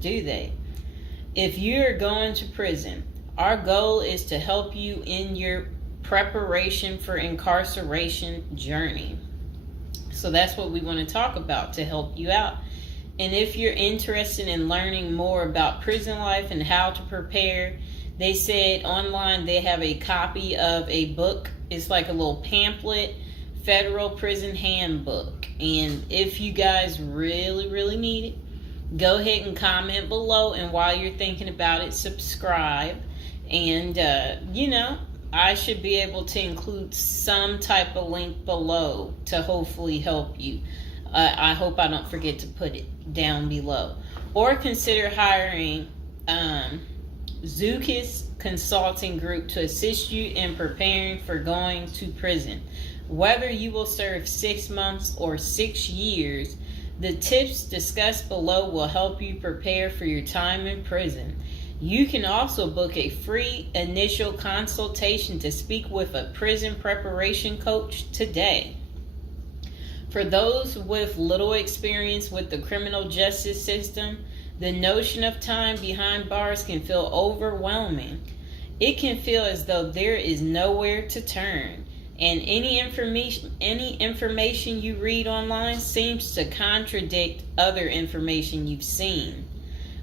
do they? If you're going to prison, our goal is to help you in your preparation for incarceration journey. So that's what we want to talk about to help you out. And if you're interested in learning more about prison life and how to prepare, they said online they have a copy of a book. It's like a little pamphlet, Federal Prison Handbook. And if you guys really need it, go ahead and comment below. And while you're thinking about it, subscribe. And, I should be able to include some type of link below to hopefully help you. I hope I don't forget to put it down below. Or consider hiring Zukis Consulting Group to assist you in preparing for going to prison. Whether you will serve 6 months or 6 years, the tips discussed below will help you prepare for your time in prison. You can also book a free initial consultation to speak with a prison preparation coach today. For those with little experience with the criminal justice system, the notion of time behind bars can feel overwhelming. It can feel as though there is nowhere to turn, and any information you read online seems to contradict other information you've seen.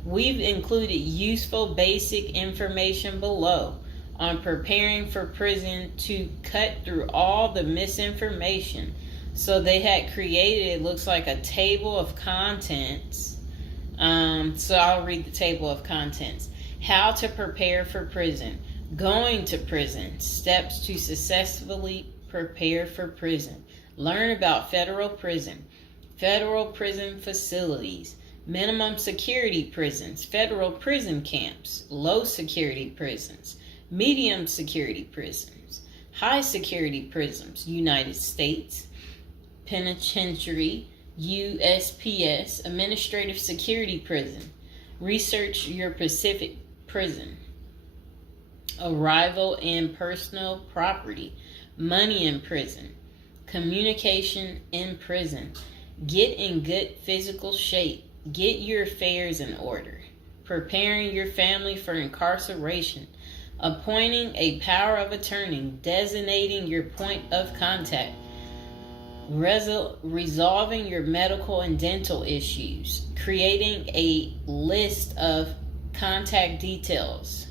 We've included useful basic information below on preparing for prison to cut through all the misinformation. So they had created, it looks like a table of contents. So I'll read the table of contents. How to prepare for prison. Going to prison. Steps to successfully prepare for prison. Learn about federal prison. Federal prison facilities. Minimum security prisons, federal prison camps, low security prisons, medium security prisons, high security prisons, United States Penitentiary, USPS, administrative security prison, research your Pacific prison, arrival and personal property, money in prison, communication in prison, get in good physical shape, get your affairs in order, preparing your family for incarceration, appointing a power of attorney, designating your point of contact, resolving your medical and dental issues, creating a list of contact details,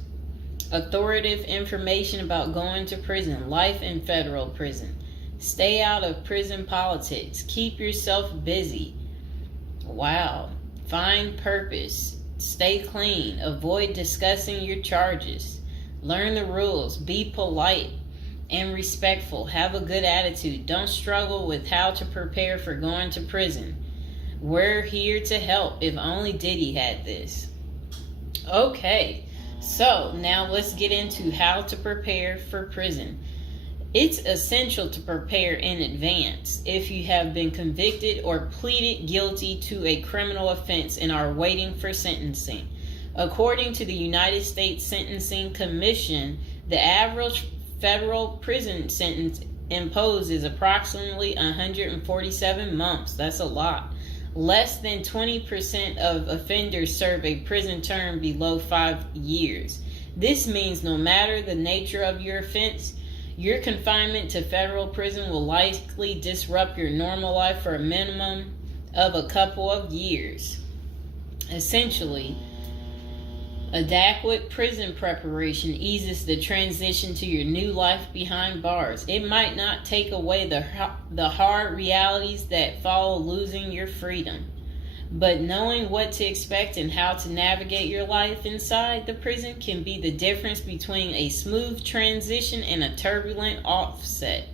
authoritative information about going to prison, life in federal prison, stay out of prison politics, keep yourself busy. Wow. Find purpose. Stay clean. Avoid discussing your charges. Learn the rules. Be polite and respectful. Have a good attitude. Don't struggle with how to prepare for going to prison. We're here to help. If only Diddy had this. Okay, so now let's get into how to prepare for prison. It's essential to prepare in advance if you have been convicted or pleaded guilty to a criminal offense and are waiting for sentencing. According to the United States Sentencing Commission, the average federal prison sentence imposed is approximately 147 months. That's a lot. Less than 20% of offenders serve a prison term below 5 years. This means no matter the nature of your offense, your confinement to federal prison will likely disrupt your normal life for a minimum of a couple of years. Essentially, adequate prison preparation eases the transition to your new life behind bars. It might not take away the hard realities that follow losing your freedom, but knowing what to expect and how to navigate your life inside the prison can be the difference between a smooth transition and a turbulent offset.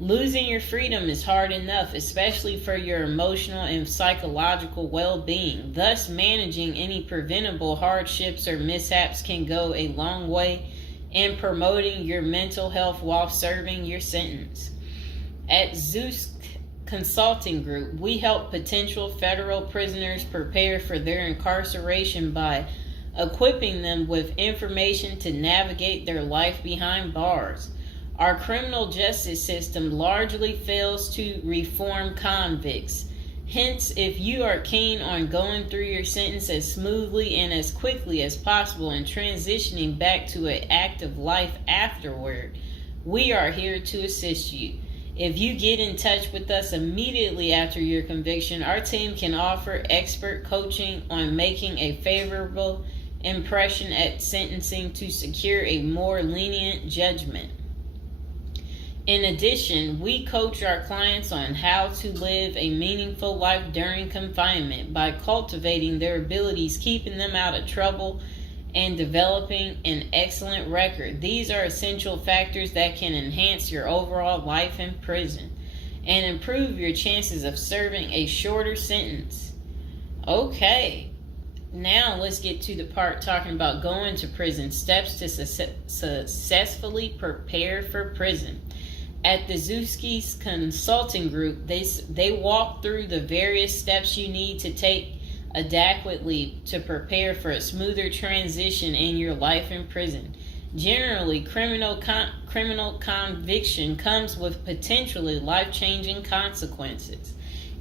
Losing your freedom is hard enough, especially for your emotional and psychological well-being. Thus, managing any preventable hardships or mishaps can go a long way in promoting your mental health while serving your sentence. At Zeus Consulting Group, we help potential federal prisoners prepare for their incarceration by equipping them with information to navigate their life behind bars. Our criminal justice system largely fails to reform convicts. Hence, if you are keen on going through your sentence as smoothly and as quickly as possible and transitioning back to an active life afterward, we are here to assist you. If you get in touch with us immediately after your conviction, our team can offer expert coaching on making a favorable impression at sentencing to secure a more lenient judgment. In addition, we coach our clients on how to live a meaningful life during confinement by cultivating their abilities, keeping them out of trouble, and developing an excellent record. These are essential factors that can enhance your overall life in prison and improve your chances of serving a shorter sentence. Okay, now let's get to the part talking about going to prison, steps to successfully prepare for prison. At the Zuski's Consulting Group, they walk through the various steps you need to take adequately to prepare for a smoother transition in your life in prison. Generally, criminal conviction comes with potentially life-changing consequences,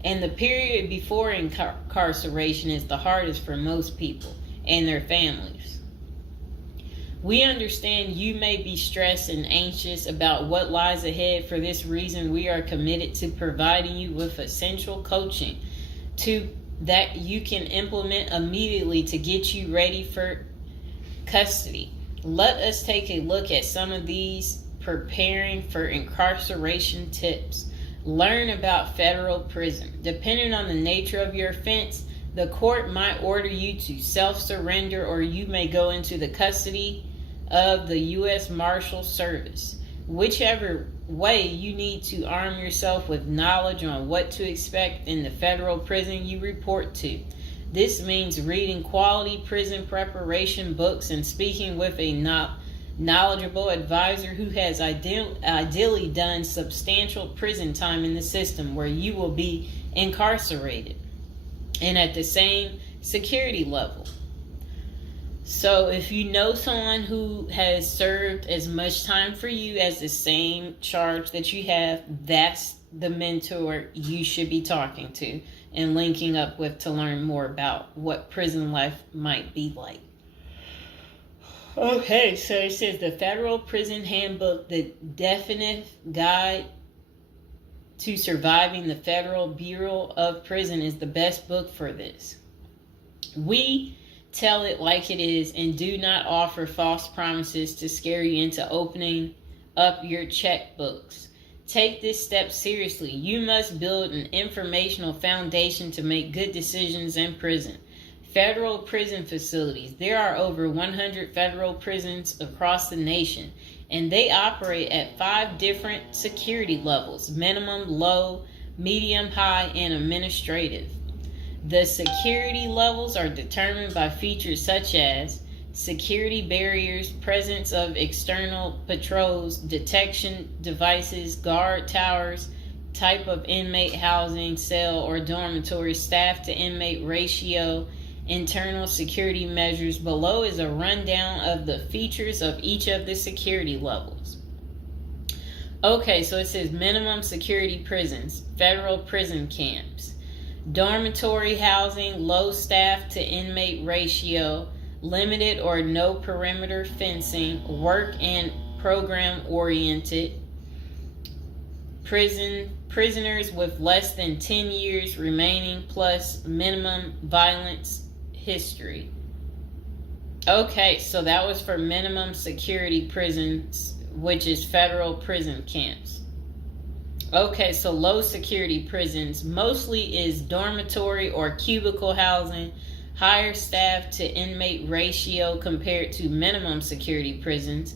and the period before incarceration is the hardest for most people and their families. We understand you may be stressed and anxious about what lies ahead. For this reason, we are committed to providing you with essential coaching that you can implement immediately to get you ready for custody. Let us take a look at some of these preparing for incarceration tips. Learn about federal prison. Depending on the nature of your offense, the court might order you to self-surrender, or you may go into the custody of the U.S. Marshal Service. Whichever way, you need to arm yourself with knowledge on what to expect in the federal prison you report to. This means reading quality prison preparation books and speaking with a knowledgeable advisor who has ideally done substantial prison time in the system where you will be incarcerated and at the same security level. So if you know someone who has served as much time for you as the same charge that you have, that's the mentor you should be talking to and linking up with to learn more about what prison life might be like. Okay, so it says the Federal Prison Handbook, the definitive guide to surviving the Federal Bureau of Prison, is the best book for this. We tell it like it is and do not offer false promises to scare you into opening up your checkbooks. Take this step seriously. You must build an informational foundation to make good decisions in prison. Federal prison facilities. There are over 100 federal prisons across the nation, and they operate at 5 different security levels: minimum, low, medium, high, and administrative. The security levels are determined by features such as security barriers, presence of external patrols, detection devices, guard towers, type of inmate housing, cell or dormitory, staff to inmate ratio, internal security measures. Below is a rundown of the features of each of the security levels. Okay, so it says minimum security prisons, federal prison camps. Dormitory housing, low staff to inmate ratio, limited or no perimeter fencing, work and program oriented. Prisoners with less than 10 years remaining plus minimum violence history. Okay, so that was for minimum security prisons, which is federal prison camps. Okay, so low security prisons mostly is dormitory or cubicle housing, higher staff to inmate ratio compared to minimum security prisons,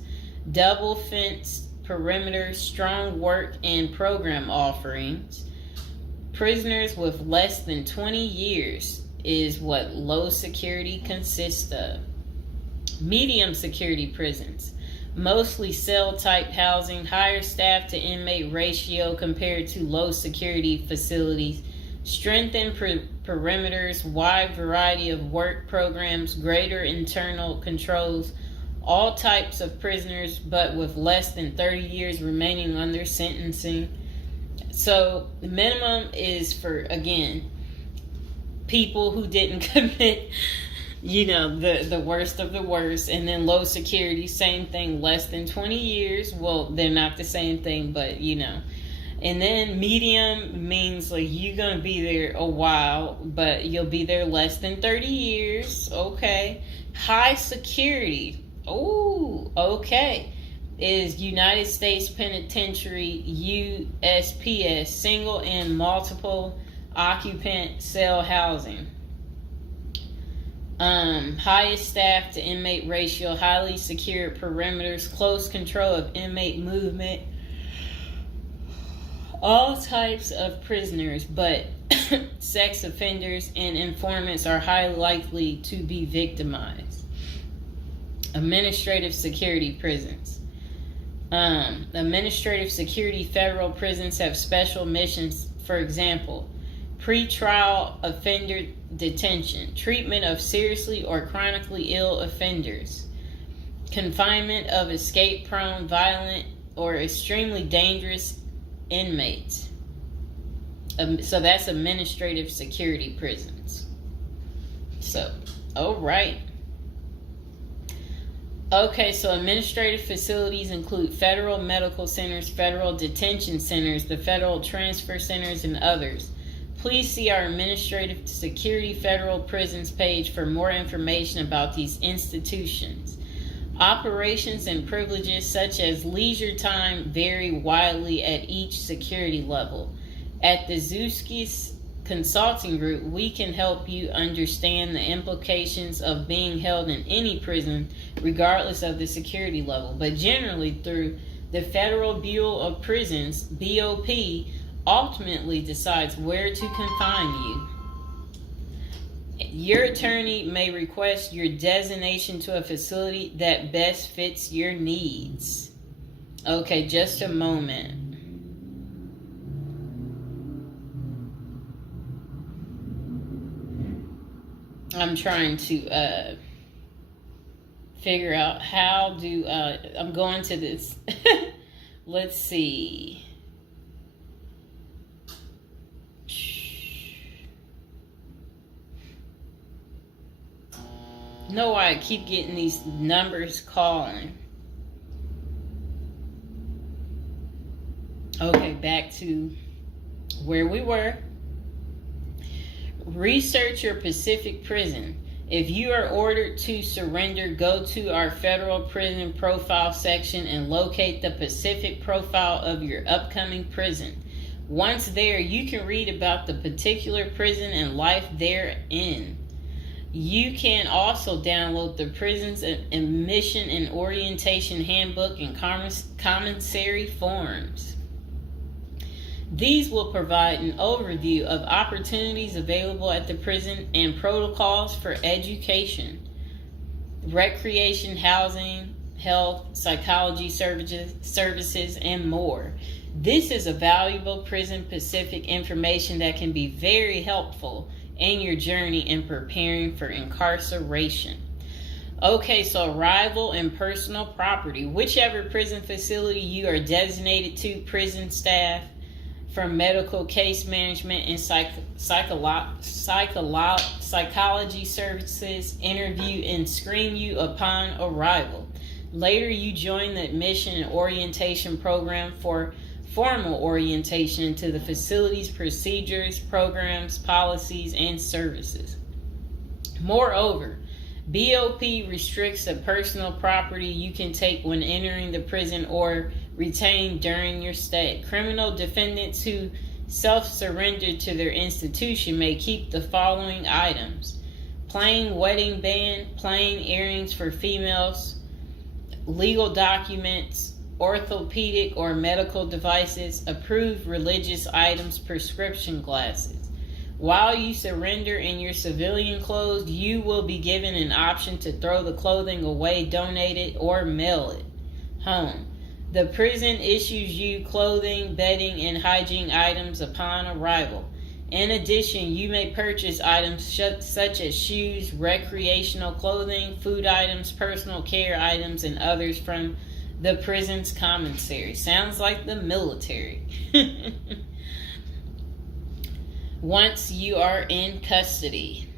double fenced perimeter, strong work and program offerings. Prisoners with less than 20 years is what low security consists of. Medium security prisons, mostly cell type housing, higher staff to inmate ratio compared to low security facilities, strengthened perimeters, wide variety of work programs, greater internal controls, all types of prisoners but with less than 30 years remaining on their sentencing. So the minimum is for, again, people who didn't commit, the worst of the worst. And then low security, same thing, less than 20 years. Well, they're not the same thing, but And then medium means like you're going to be there a while, but you'll be there less than 30 years. Okay. High security. Oh, okay. Is United States Penitentiary, USPS, single and multiple occupant cell housing. Highest staff to inmate ratio, highly secure perimeters, close control of inmate movement, all types of prisoners, but sex offenders and informants are highly likely to be victimized. Administrative security prisons. Administrative security federal prisons have special missions. For example, pre-trial offender detention, treatment of seriously or chronically ill offenders, confinement of escape-prone, violent, or extremely dangerous inmates. So that's administrative security prisons. So, all right. Okay, so administrative facilities include federal medical centers, federal detention centers, the federal transfer centers, and others. Please see our Administrative Security Federal Prisons page for more information about these institutions. Operations and privileges such as leisure time vary widely at each security level. At the Zuskis Consulting Group, we can help you understand the implications of being held in any prison, regardless of the security level. But generally, through the Federal Bureau of Prisons, BOP, ultimately decides where to confine you. Your attorney may request your designation to a facility that best fits your needs. Okay, just a moment. I'm trying to figure out how do I'm going to this. Let's see. Know why I keep getting these numbers calling. Okay, back to where we were. Research your Pacific prison. If you are ordered to surrender, go to our federal prison profile section and locate the Pacific profile of your upcoming prison. Once there, you can read about the particular prison and life therein. You can also download the prison's admission and orientation handbook and commissary forms. These will provide an overview of opportunities available at the prison and protocols for education, recreation, housing, health, psychology services, and more. This is a valuable Prison Pacific information that can be very helpful in your journey in preparing for incarceration. Okay, so arrival and personal property. Whichever prison facility you are designated to, prison staff from medical case management and psychology services interview and screen you upon arrival. Later, you join the admission and orientation program for formal orientation into the facility's procedures, programs, policies, and services. Moreover, BOP restricts the personal property you can take when entering the prison or retain during your stay. Criminal defendants who self-surrender to their institution may keep the following items: plain wedding band, plain earrings for females, legal documents, orthopedic or medical devices, approved religious items, prescription glasses. While you surrender in your civilian clothes, you will be given an option to throw the clothing away, donate it, or mail it home. The prison issues you clothing, bedding, and hygiene items upon arrival. In addition, you may purchase items such as shoes, recreational clothing, food items, personal care items, and others from the prison's commissary. Sounds like the military. once you are in custody.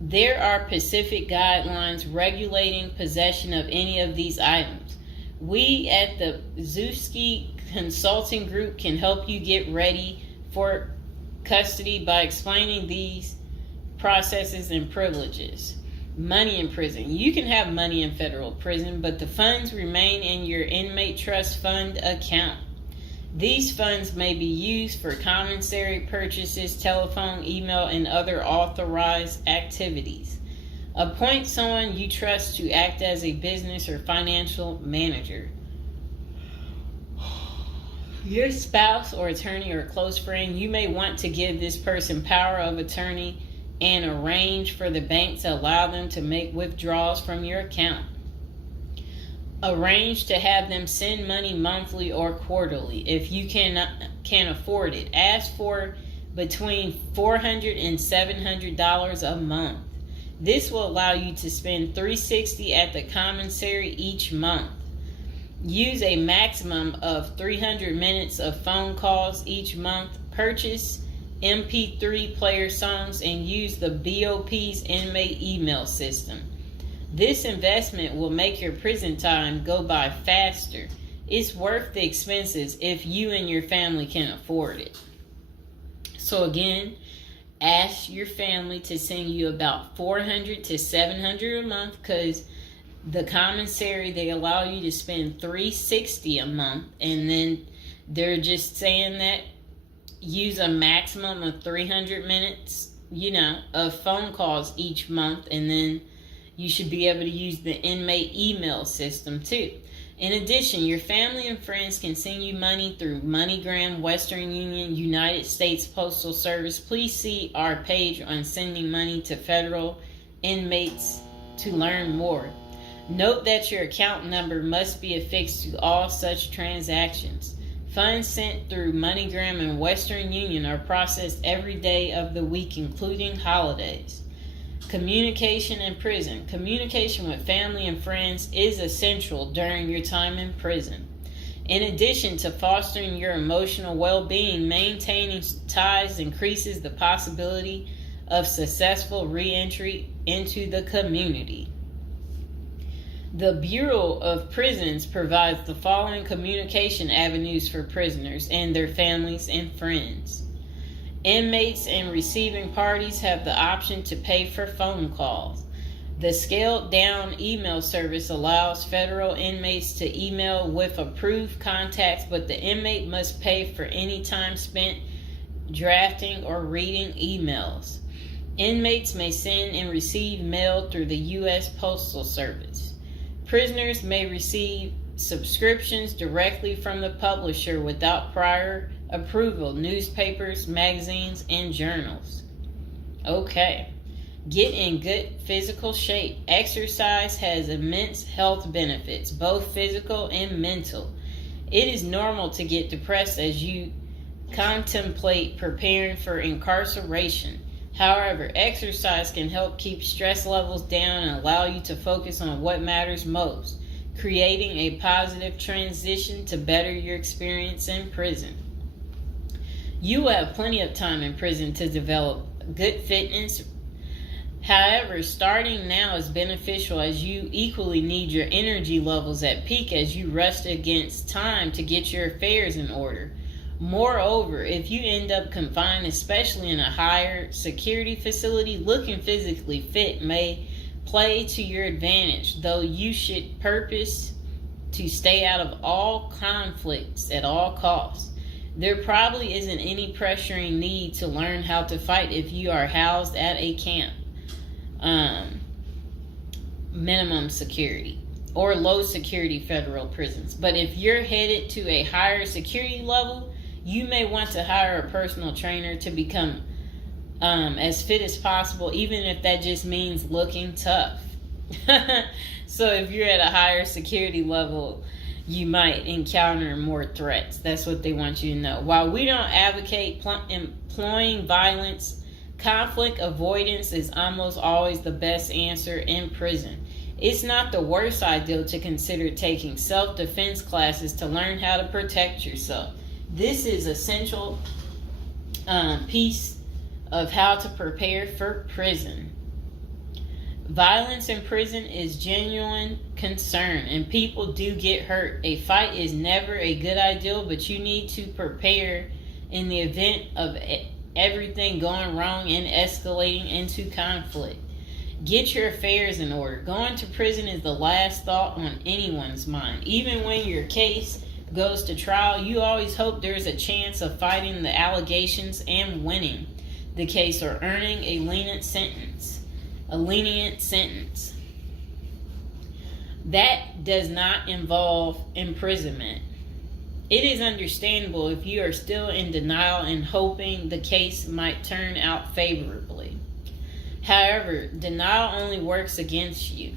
There are specific guidelines regulating possession of any of these items. We at the Zuski Consulting Group can help you get ready for custody by explaining these processes and privileges. Money in prison. You can have money in federal prison, but the funds remain in your inmate trust fund account. These funds may be used for commissary purchases, telephone, email, and other authorized activities. Appoint someone you trust to act as a business or financial manager. Your spouse or attorney or close friend, you may want to give this person power of attorney and arrange for the bank to allow them to make withdrawals from your account. Arrange to have them send money monthly or quarterly if you can afford it. Ask for between $400 and $700 a month. This will allow you to spend $360 at the commissary each month. Use a maximum of 300 minutes of phone calls each month. Purchase MP3 player songs and use the BOP's inmate email system. This investment will make your prison time go by faster. It's worth the expenses if you and your family can afford it. So again, ask your family to send you about $400 to $700 a month, because the commissary, they allow you to spend $360 a month, and then they're just saying that use a maximum of 300 minutes, of phone calls each month, and then you should be able to use the inmate email system too. In addition, your family and friends can send you money through MoneyGram, Western Union, United States Postal Service. Please see our page on sending money to federal inmates to learn more. Note that your account number must be affixed to all such transactions. Funds sent through MoneyGram and Western Union are processed every day of the week, including holidays. Communication in prison. Communication with family and friends is essential during your time in prison. In addition to fostering your emotional well-being, maintaining ties increases the possibility of successful re-entry into the community. The Bureau of Prisons provides the following communication avenues for prisoners and their families and friends. Inmates and receiving parties have the option to pay for phone calls. The scaled-down email service allows federal inmates to email with approved contacts, but the inmate must pay for any time spent drafting or reading emails. Inmates may send and receive mail through the U.S. Postal Service. Prisoners may receive subscriptions directly from the publisher without prior approval, newspapers, magazines, and journals. Okay. Get in good physical shape. Exercise has immense health benefits, both physical and mental. It is normal to get depressed as you contemplate preparing for incarceration. However, exercise can help keep stress levels down and allow you to focus on what matters most, creating a positive transition to better your experience in prison. You will have plenty of time in prison to develop good fitness. However, starting now is beneficial as you equally need your energy levels at peak as you rush against time to get your affairs in order. Moreover, if you end up confined, especially in a higher security facility, looking physically fit may play to your advantage, though you should purpose to stay out of all conflicts at all costs. There probably isn't any pressuring need to learn how to fight if you are housed at a camp, minimum security, or low security federal prisons. But if you're headed to a higher security level, you may want to hire a personal trainer to become as fit as possible, even if that just means looking tough. So if you're at a higher security level, you might encounter more threats. That's what they want you to know. While we don't advocate employing violence, conflict avoidance is almost always the best answer in prison. It's not the worst idea to consider taking self-defense classes to learn how to protect yourself. This is essential piece of how to prepare for prison. Violence in prison is genuine concern, and people do get hurt. A fight is never a good idea, but you need to prepare in the event of everything going wrong and escalating into conflict. Get your affairs in order. Going to prison is the last thought on anyone's mind. Even when your case goes to trial, you always hope there's a chance of fighting the allegations and winning the case or earning a lenient sentence. That does not involve imprisonment. It is understandable if you are still in denial and hoping the case might turn out favorably. However, denial only works against you,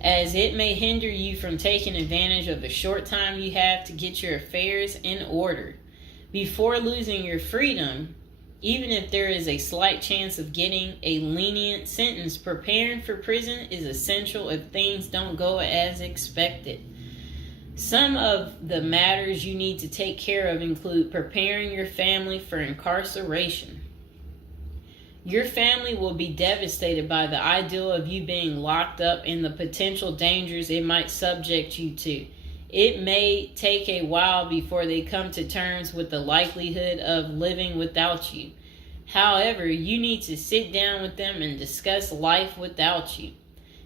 as it may hinder you from taking advantage of the short time you have to get your affairs in order. Before losing your freedom, even if there is a slight chance of getting a lenient sentence, preparing for prison is essential if things don't go as expected. Some of the matters you need to take care of include preparing your family for incarceration. Your family will be devastated by the idea of you being locked up and the potential dangers it might subject you to. It may take a while before they come to terms with the likelihood of living without you. However, you need to sit down with them and discuss life without you.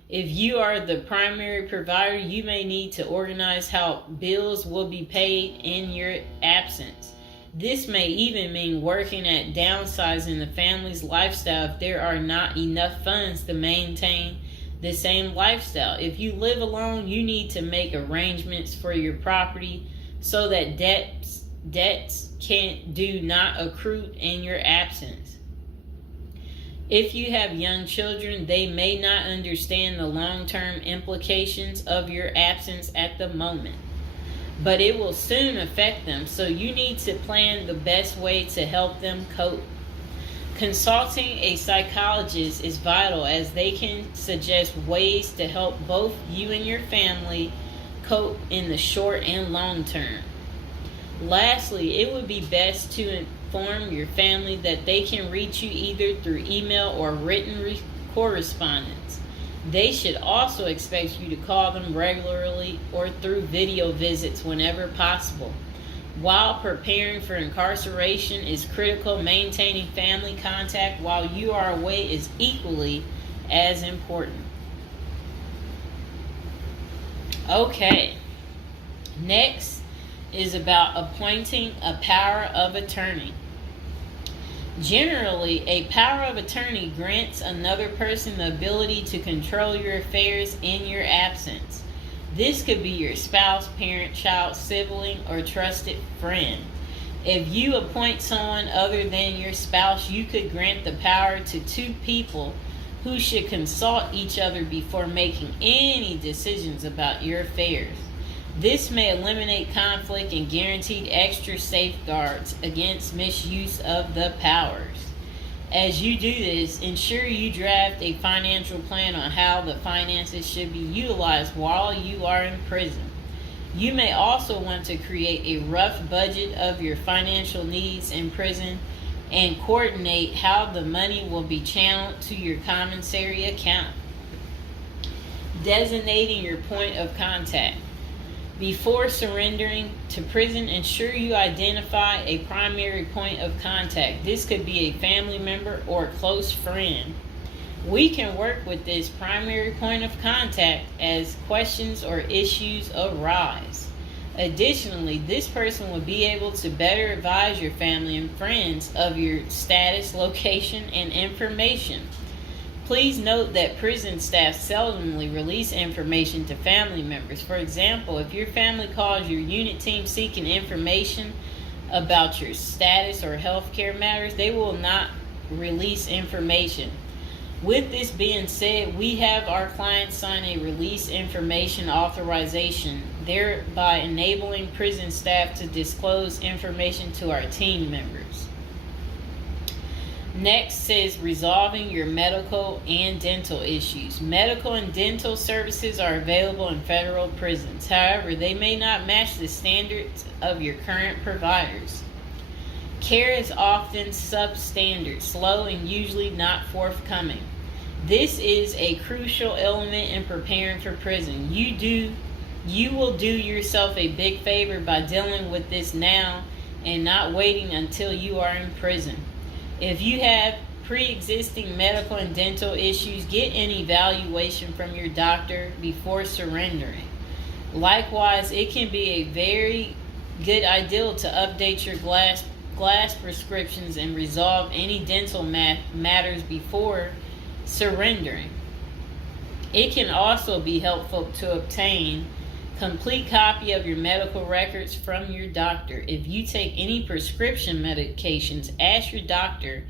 If you are the primary provider, you may need to organize how bills will be paid in your absence. This may even mean working at downsizing the family's lifestyle if there are not enough funds to maintain the same lifestyle. If you live alone, you need to make arrangements for your property so that debts do not accrue in your absence. If you have young children, they may not understand the long-term implications of your absence at the moment, but it will soon affect them, so you need to plan the best way to help them cope. Consulting a psychologist is vital, as they can suggest ways to help both you and your family cope in the short and long term. Lastly, it would be best to inform your family that they can reach you either through email or written correspondence. They should also expect you to call them regularly or through video visits whenever possible. While preparing for incarceration is critical, maintaining family contact while you are away is equally as important. Okay, next is about appointing a power of attorney. Generally, a power of attorney grants another person the ability to control your affairs in your absence. This could be your spouse, parent, child, sibling, or trusted friend. If you appoint someone other than your spouse, you could grant the power to two people who should consult each other before making any decisions about your affairs. This may eliminate conflict and guarantee extra safeguards against misuse of the powers. As you do this, ensure you draft a financial plan on how the finances should be utilized while you are in prison. You may also want to create a rough budget of your financial needs in prison and coordinate how the money will be channeled to your commissary account. Designating your point of contact. Before surrendering to prison, ensure you identify a primary point of contact. This could be a family member or a close friend. We can work with this primary point of contact as questions or issues arise. Additionally, this person will be able to better advise your family and friends of your status, location, and information. Please note that prison staff seldomly release information to family members. For example, if your family calls your unit team seeking information about your status or healthcare matters, they will not release information. With this being said, we have our clients sign a release information authorization, thereby enabling prison staff to disclose information to our team members. Next is resolving your medical and dental issues. Medical and dental services are available in federal prisons. However, they may not match the standards of your current providers. Care is often substandard, slow, and usually not forthcoming. This is a crucial element in preparing for prison. You will do yourself a big favor by dealing with this now and not waiting until you are in prison. If you have pre-existing medical and dental issues, get an evaluation from your doctor before surrendering. Likewise, it can be a very good idea to update your glass prescriptions and resolve any dental matters before surrendering. It can also be helpful to obtain complete copy of your medical records from your doctor. If you take any prescription medications, ask your doctor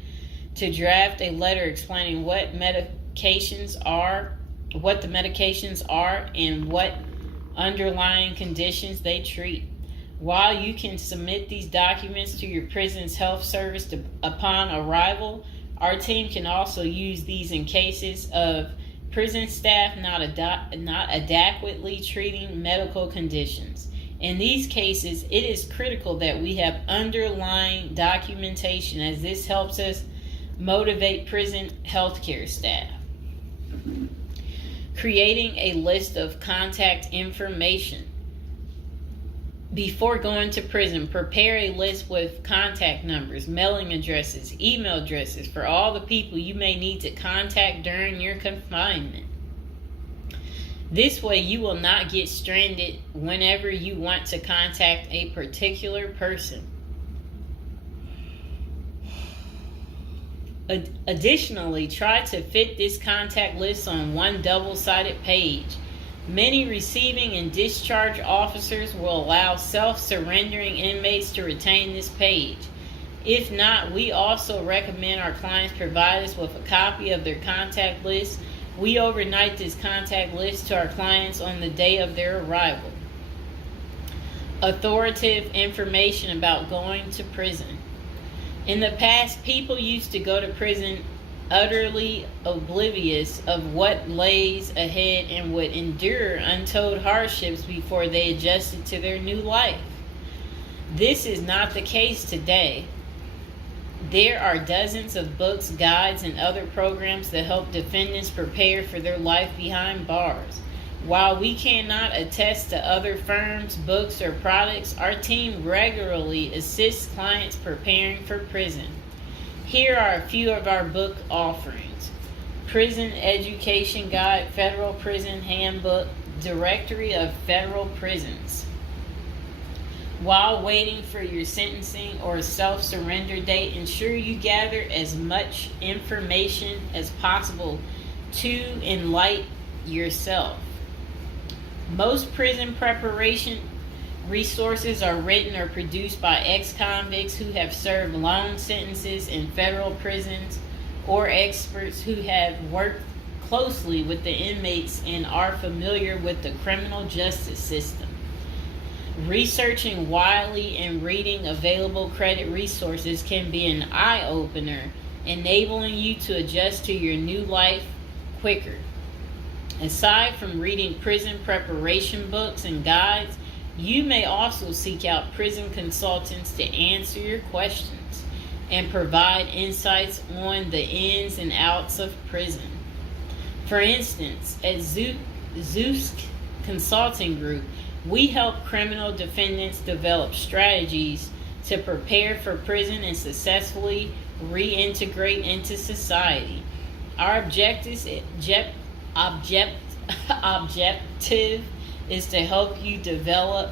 to draft a letter explaining what the medications are, and what underlying conditions they treat. While you can submit these documents to your prison's health service upon arrival, our team can also use these in cases of prison staff not adequately treating medical conditions. In these cases, it is critical that we have underlying documentation, as this helps us motivate prison healthcare staff. Creating a list of contact information. Before going to prison, prepare a list with contact numbers, mailing addresses, email addresses for all the people you may need to contact during your confinement. This way, you will not get stranded whenever you want to contact a particular person. Additionally, try to fit this contact list on one double-sided page. Many receiving and discharge officers will allow self-surrendering inmates to retain this page. If not, we also recommend our clients provide us with a copy of their contact list. We overnight this contact list to our clients on the day of their arrival. Authoritative information about going to prison. In the past, people used to go to prison utterly oblivious of what lays ahead and would endure untold hardships before they adjusted to their new life. This is not the case today. There are dozens of books, guides, and other programs that help defendants prepare for their life behind bars. While we cannot attest to other firms, books, or products, our team regularly assists clients preparing for prison. Here are a few of our book offerings: Prison Education Guide, Federal Prison Handbook, Directory of Federal Prisons. While waiting for your sentencing or self-surrender date, ensure you gather as much information as possible to enlighten yourself. Most prison preparation resources are written or produced by ex-convicts who have served long sentences in federal prisons, or experts who have worked closely with the inmates and are familiar with the criminal justice system. Researching widely and reading available credit resources can be an eye-opener, enabling you to adjust to your new life quicker. Aside from reading prison preparation books and guides, you may also seek out prison consultants to answer your questions and provide insights on the ins and outs of prison. For instance, at Zeus Consulting Group, we help criminal defendants develop strategies to prepare for prison and successfully reintegrate into society. Our objective is to help you develop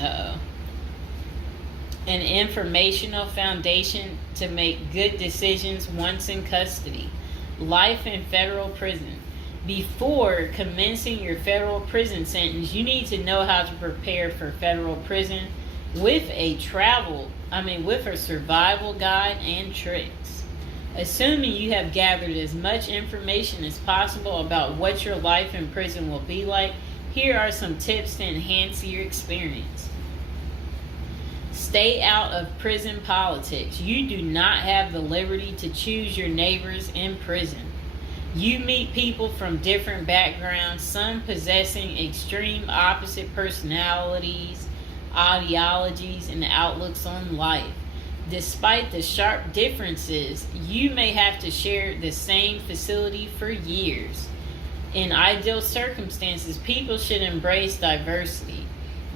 an informational foundation to make good decisions once in custody. Life in federal prison. Before commencing your federal prison sentence, you need to know how to prepare for federal prison with a survival guide and tricks. Assuming you have gathered as much information as possible about what your life in prison will be like, here are some tips to enhance your experience. Stay out of prison politics. You do not have the liberty to choose your neighbors in prison. You meet people from different backgrounds, some possessing extreme opposite personalities, ideologies, and outlooks on life. Despite the sharp differences, you may have to share the same facility for years. In ideal circumstances, people should embrace diversity,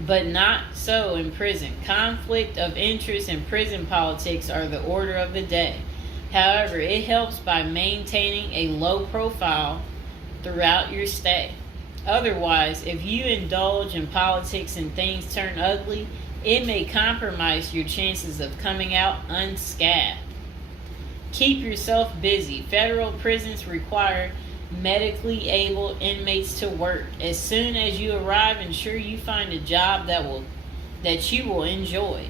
but not so in prison. Conflict of interest and prison politics are the order of the day. However, it helps by maintaining a low profile throughout your stay. Otherwise, if you indulge in politics and things turn ugly, it may compromise your chances of coming out unscathed. Keep yourself busy. Federal prisons require medically able inmates to work. As soon as you arrive, ensure you find a job that you will enjoy.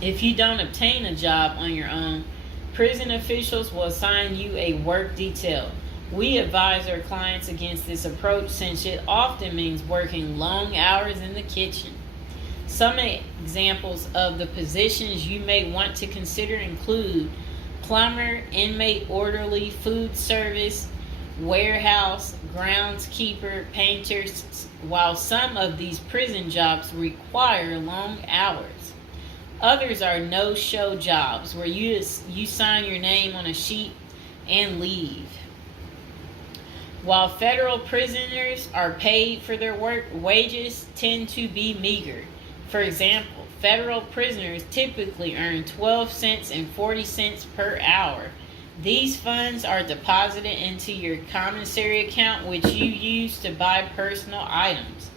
If you don't obtain a job on your own, prison officials will assign you a work detail. We advise our clients against this approach since it often means working long hours in the kitchen. Some examples of the positions you may want to consider include plumber, inmate orderly, food service, warehouse, groundskeeper, painters. While some of these prison jobs require long hours, others are no-show jobs where you sign your name on a sheet and leave. While federal prisoners are paid for their work, wages tend to be meager. For example, federal prisoners typically earn 12 cents and 40 cents per hour. These funds are deposited into your commissary account, which you use to buy personal items.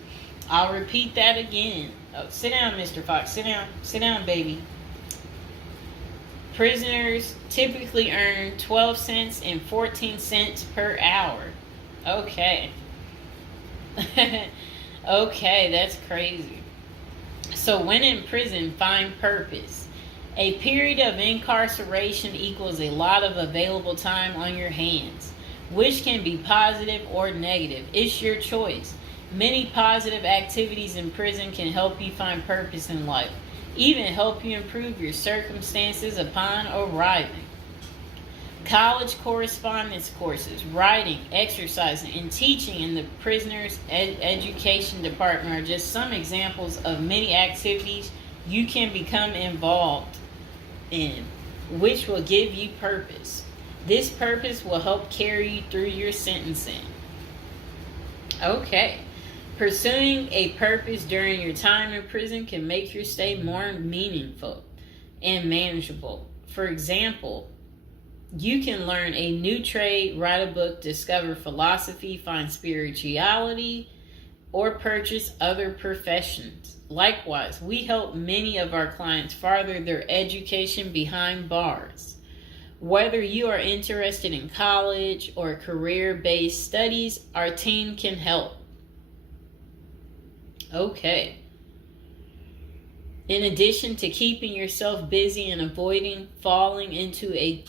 I'll repeat that again. Oh, sit down, Mr. Fox. Sit down. Sit down, baby. Prisoners typically earn 12 cents and 14 cents per hour. Okay. Okay, that's crazy. So when in prison, find purpose. A period of incarceration equals a lot of available time on your hands, which can be positive or negative. It's your choice. Many positive activities in prison can help you find purpose in life, even help you improve your circumstances upon arriving. College correspondence courses, writing, exercising, and teaching in the prisoner's education department are just some examples of many activities you can become involved in, which will give you purpose. This purpose will help carry you through your sentencing. Okay. Pursuing a purpose during your time in prison can make your stay more meaningful and manageable. For example, you can learn a new trade, write a book, discover philosophy, find spirituality, or purchase other professions. Likewise, we help many of our clients further their education behind bars. Whether you are interested in college or career-based studies, our team can help. Okay. In addition to keeping yourself busy and avoiding falling into a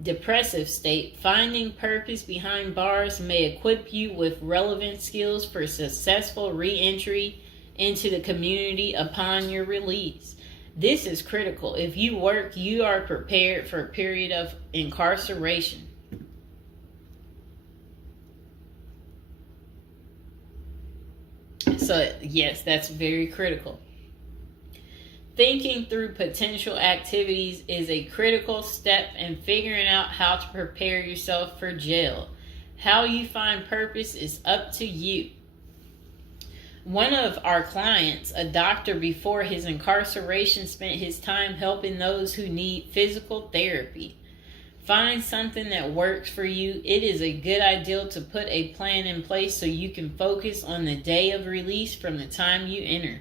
depressive state, finding purpose behind bars may equip you with relevant skills for successful re-entry into the community upon your release. This is critical. If you work, you are prepared for a period of incarceration. So, yes, that's very critical. Thinking through potential activities is a critical step in figuring out how to prepare yourself for jail. How you find purpose is up to you. One of our clients, a doctor before his incarceration, spent his time helping those who need physical therapy. Find something that works for you. It is a good idea to put a plan in place so you can focus on the day of release from the time you enter.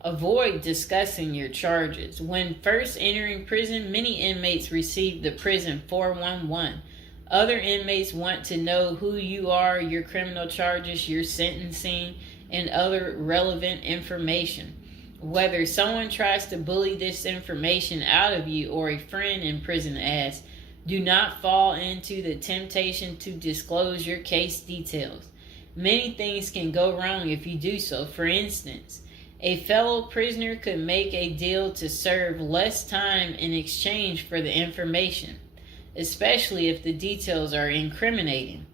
Avoid discussing your charges. When first entering prison, many inmates receive the prison 411. Other inmates want to know who you are, your criminal charges, your sentencing, and other relevant information. Whether someone tries to bully this information out of you or a friend in prison asks, do not fall into the temptation to disclose your case details. Many things can go wrong if you do so. For instance, a fellow prisoner could make a deal to serve less time in exchange for the information, especially if the details are incriminating.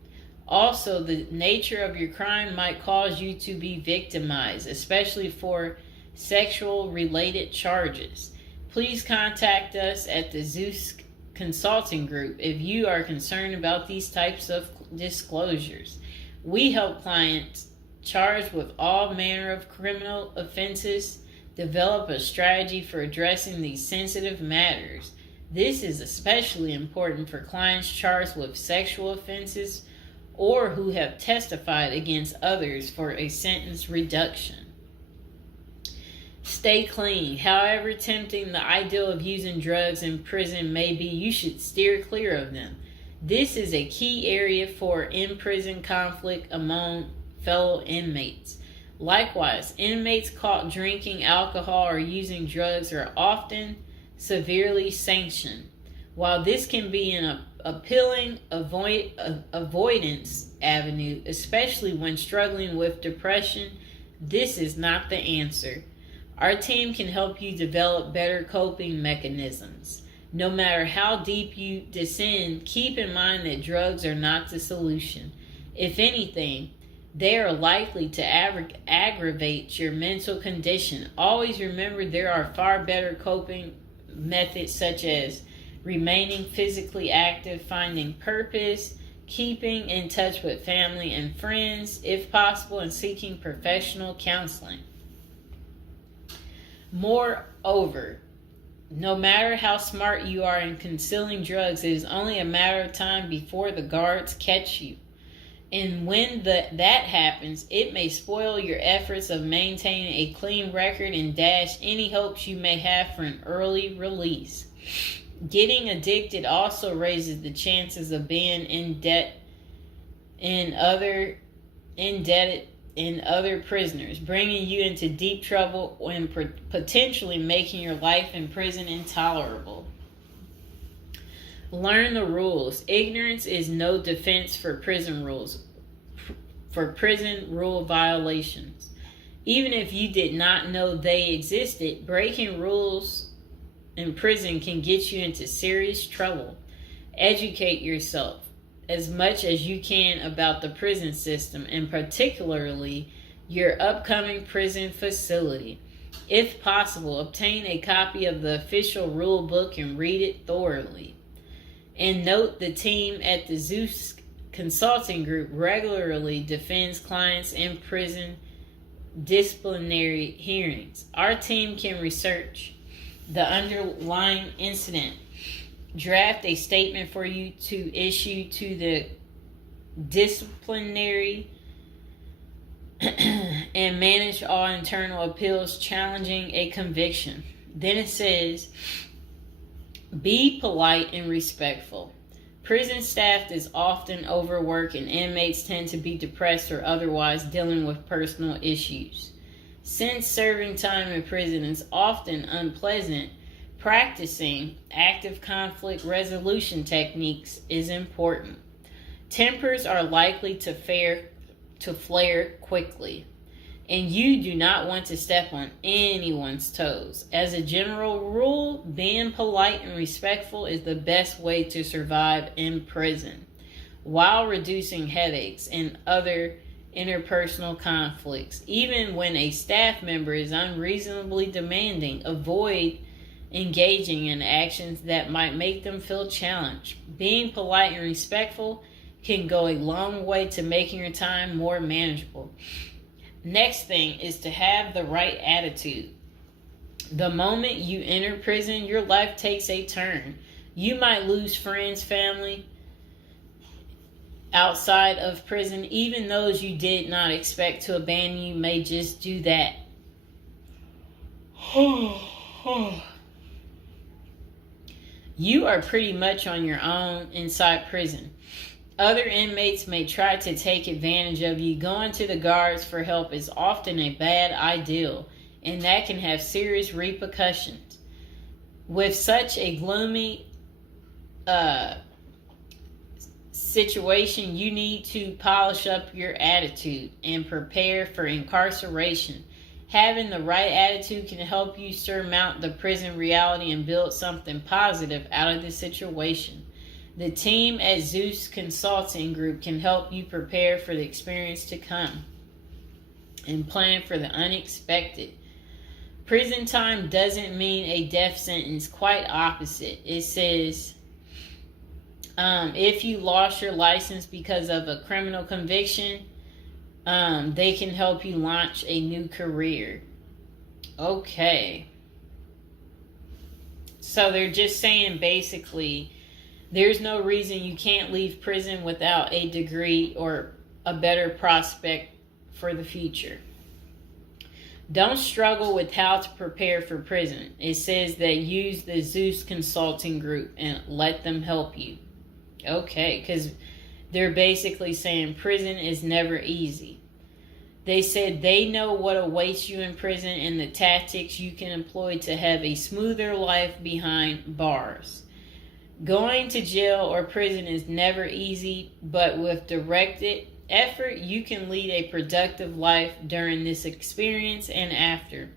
Also, the nature of your crime might cause you to be victimized, especially for sexual related charges. Please contact us at the Zeus Consulting Group if you are concerned about these types of disclosures. We help clients charged with all manner of criminal offenses develop a strategy for addressing these sensitive matters. This is especially important for clients charged with sexual offenses or who have testified against others for a sentence reduction. Stay clean. However tempting the ideal of using drugs in prison may be, you should steer clear of them. This is a key area for in-prison conflict among fellow inmates. Likewise, inmates caught drinking alcohol or using drugs are often severely sanctioned. While this can be an appealing avoidance avenue, especially when struggling with depression, this is not the answer. Our team can help you develop better coping mechanisms. No matter how deep you descend, keep in mind that drugs are not the solution. If anything, they are likely to aggravate your mental condition. Always remember there are far better coping methods such as remaining physically active, finding purpose, keeping in touch with family and friends, if possible, and seeking professional counseling. Moreover, no matter how smart you are in concealing drugs, it is only a matter of time before the guards catch you. And when that happens, it may spoil your efforts of maintaining a clean record and dash any hopes you may have for an early release. Getting addicted also raises the chances of being indebted in other prisoners, bringing you into deep trouble and potentially making your life in prison intolerable. Learn the rules. Ignorance is no defense for prison rule violations. Even if you did not know they existed, breaking rules in prison can get you into serious trouble. Educate yourself as much as you can about the prison system, and particularly your upcoming prison facility. If possible, obtain a copy of the official rule book and read it thoroughly. And note, the team at the Zeus Consulting Group regularly defends clients in prison disciplinary hearings. Our team can research the underlying incident, draft a statement for you to issue to the disciplinary and manage all internal appeals challenging a conviction. Then it says, be polite and respectful. Prison staff is often overworked and inmates tend to be depressed or otherwise dealing with personal issues. Since serving time in prison is often unpleasant, practicing active conflict resolution techniques is important. Tempers are likely to flare quickly, and you do not want to step on anyone's toes. As a general rule, being polite and respectful is the best way to survive in prison, while reducing headaches and other interpersonal conflicts. Even when a staff member is unreasonably demanding, avoid engaging in actions that might make them feel challenged. Being polite and respectful can go a long way to making your time more manageable. Next thing is to have the right attitude. The moment you enter prison, your life takes a turn. You might lose friends, family outside of prison. Even those you did not expect to abandon you may just do that. You are pretty much on your own inside prison. Other inmates may try to take advantage of you. Going to the guards for help is often a bad idea, and that can have serious repercussions. With such a gloomy situation, you need to polish up your attitude and prepare for incarceration. Having the right attitude can help you surmount the prison reality and build something positive out of the situation. The team at Zeus Consulting Group can help you prepare for the experience to come and plan for the unexpected. Prison time doesn't mean a death sentence. Quite opposite. It says, if you lost your license because of a criminal conviction, they can help you launch a new career. Okay. So they're just saying basically, there's no reason you can't leave prison without a degree or a better prospect for the future. Don't struggle with how to prepare for prison. It says that use the Zeus Consulting Group and let them help you. Okay, because they're basically saying prison is never easy. They said they know what awaits you in prison and the tactics you can employ to have a smoother life behind bars. Going to jail or prison is never easy, but with directed effort, you can lead a productive life during this experience and after.